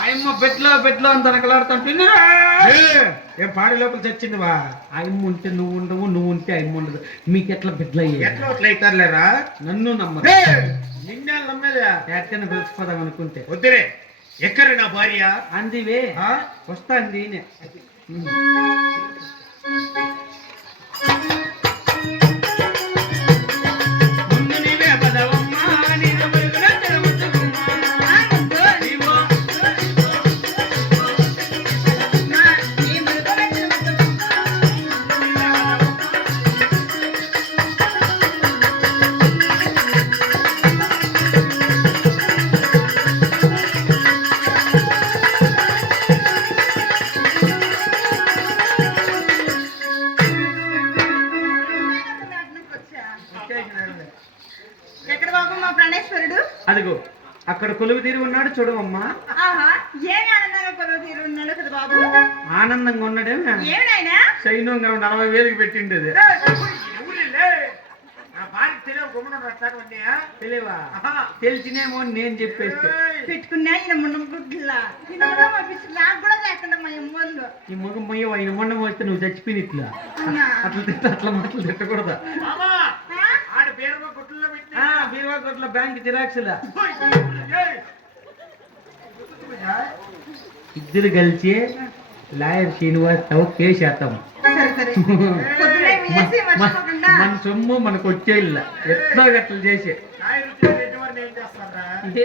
ఆయమ్మ బెట్లో అని తనకలాడుతుంటే ఏం పాడి లోపల చచ్చింది వా. ఆయమ్మ ఉంటే నువ్వు ఉండవు, నువ్వు ఉంటే ఆయమ్మ ఉండదు. మీకు ఎట్లా బెడ్లు అయ్యాయి? ఎట్లా అట్లా అవుతారులేరా? నన్ను నమ్మరు. నిన్నే నమ్మేదా? ఎక్కడికైనా పిలిచిపోదాం అనుకుంటే వద్దురే. ఎక్కడ నా భార్య? అందివే వస్తాంది. ఎక్కడ బాబు మా ప్రాణేశ్వరుడు? అదిగో అక్కడ కొలువు తీరి ఉన్నాడు చూడవమ్మా. ఏమి ఆనందంగా కొలువు తీరి ఉన్నాడు కదా బాబు? ఆనందంగా ఉన్నాడే. ఏమినాయనా సైన్యంగా 40,000కి పెట్టిండేది. తెలివా? తెలిసినేమో నేను చెప్పేస్తే పెట్టుకున్నా ఈయన మున్నగుడ్లా నాకు కూడా లేకుండా మా అమ్మోళ్ళు. ఈ ముఖం మొయ్య ఆయన మొన్న మోస్తే నువ్వు చచ్చిపోయిన ఇట్లా అట్లా తిట్ట అట్లా మాటలు తిట్టకూడదా? బీరువా కొట్ల బ్యాంక్ జిరాక్స్లా ఇద్దరు కలిసి లాయర్ శ్రీనివాస్ తో కేసేస్తాం. మన సొమ్ము మనకు వచ్చేళ్ళ ఎట్లా గట్ల చేసే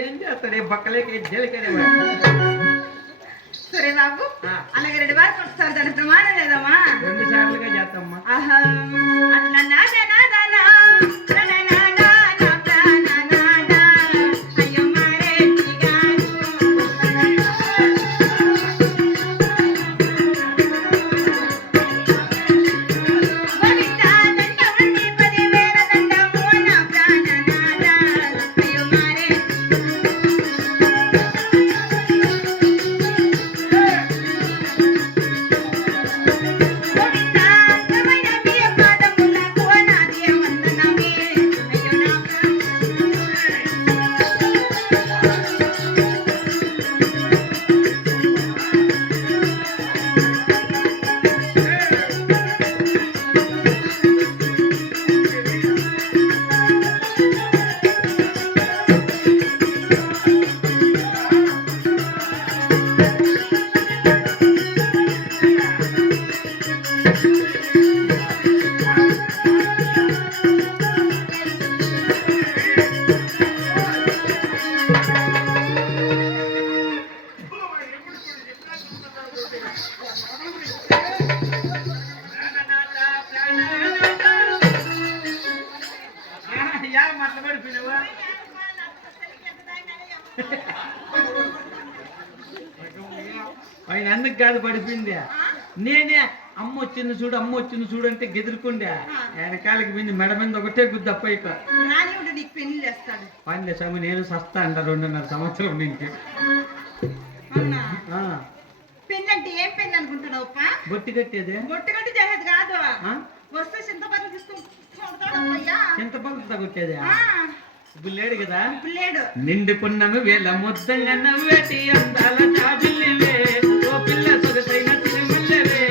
ఏం చేస్తాడు? పక్కలేక జైలుకెళ్ళి. సరే బాబు, అలాగే 2 వారాలు ఒకసారి దాని ప్రమాణం లేదమ్మా? 2 సార్లుగా చేస్తామ్మా. అట్లా నాదనా ఆయన అందుకు కాదు పడిపోయింది. నేనే అమ్మ వచ్చింది చూడు అంటే గెదురుకుండే. వెనకాలకి పోయింది మెడ మీద ఒకటే గుద్దు అప్పయ్య. పని స్వామి నేను సస్తా అంట 2.5 సంవత్సరం నుంచి. బొట్టి కట్టేది కాదు, వస్తే చింతపండు కొట్టేది. ఇప్పుడు లేడు కదా. లేడు. నిండు పున్నమి వేల మొత్తంగా నవ్వేటి అందాల జాబిల్లివే ఓ పిల్ల సొగసైన తిరుమల్లవే.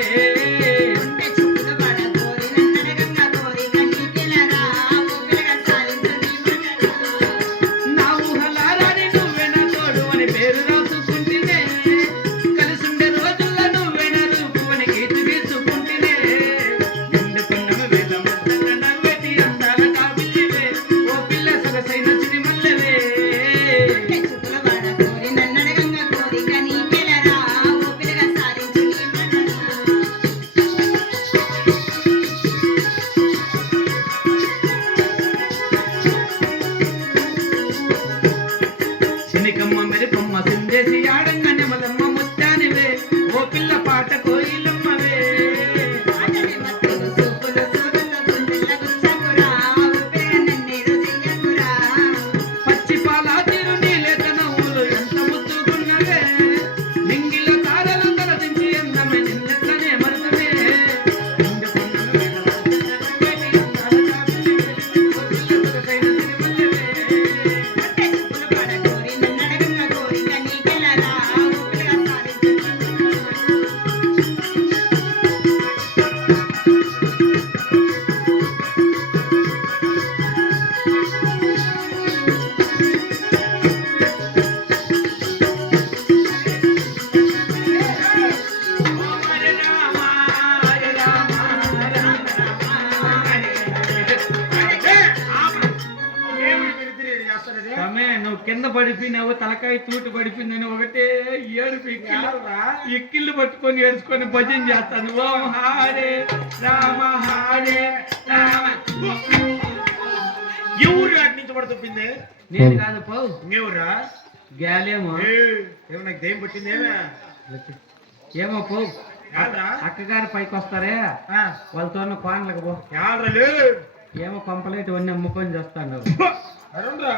నా ఊహలారాని నువ్వేనా తోడు అని పేరు రాసుకుంటేనే, కలిసుండే రోజుల్లో నువ్వేనా రూపు అని గీతు గీసుకుంటేనే. నిండు పున్నమి వేల మొత్తంగా నవ్వేటి అందాల జాబిల్లివే ఓ పిల్ల సొగసైన తిరుమల్లవే. కింద పడిపోయినావు తలకాయ తూటి పడిపోయిందని ఒకటే ఏడుపు యాడరా? ఎక్కిళ్ళు పట్టుకొని ఏడుచుకొని భజన చేస్తాను ఓం హరే రామ హరే రామ. ఎవరు అటు నుంచి పడి తప్పింది నేను కాదు పో ఇంకెవరా గాలేమో ఏమో నాకు దయ్యం పట్టిందేమే ఏమో పో యాడరా అక్కగారి పైకి వస్తారే వాళ్ళతో కోనలకు పో యాడరా ఏమో కొంపలేటి అన్నీ అమ్ముకొని చేస్తాను అరుణ్రా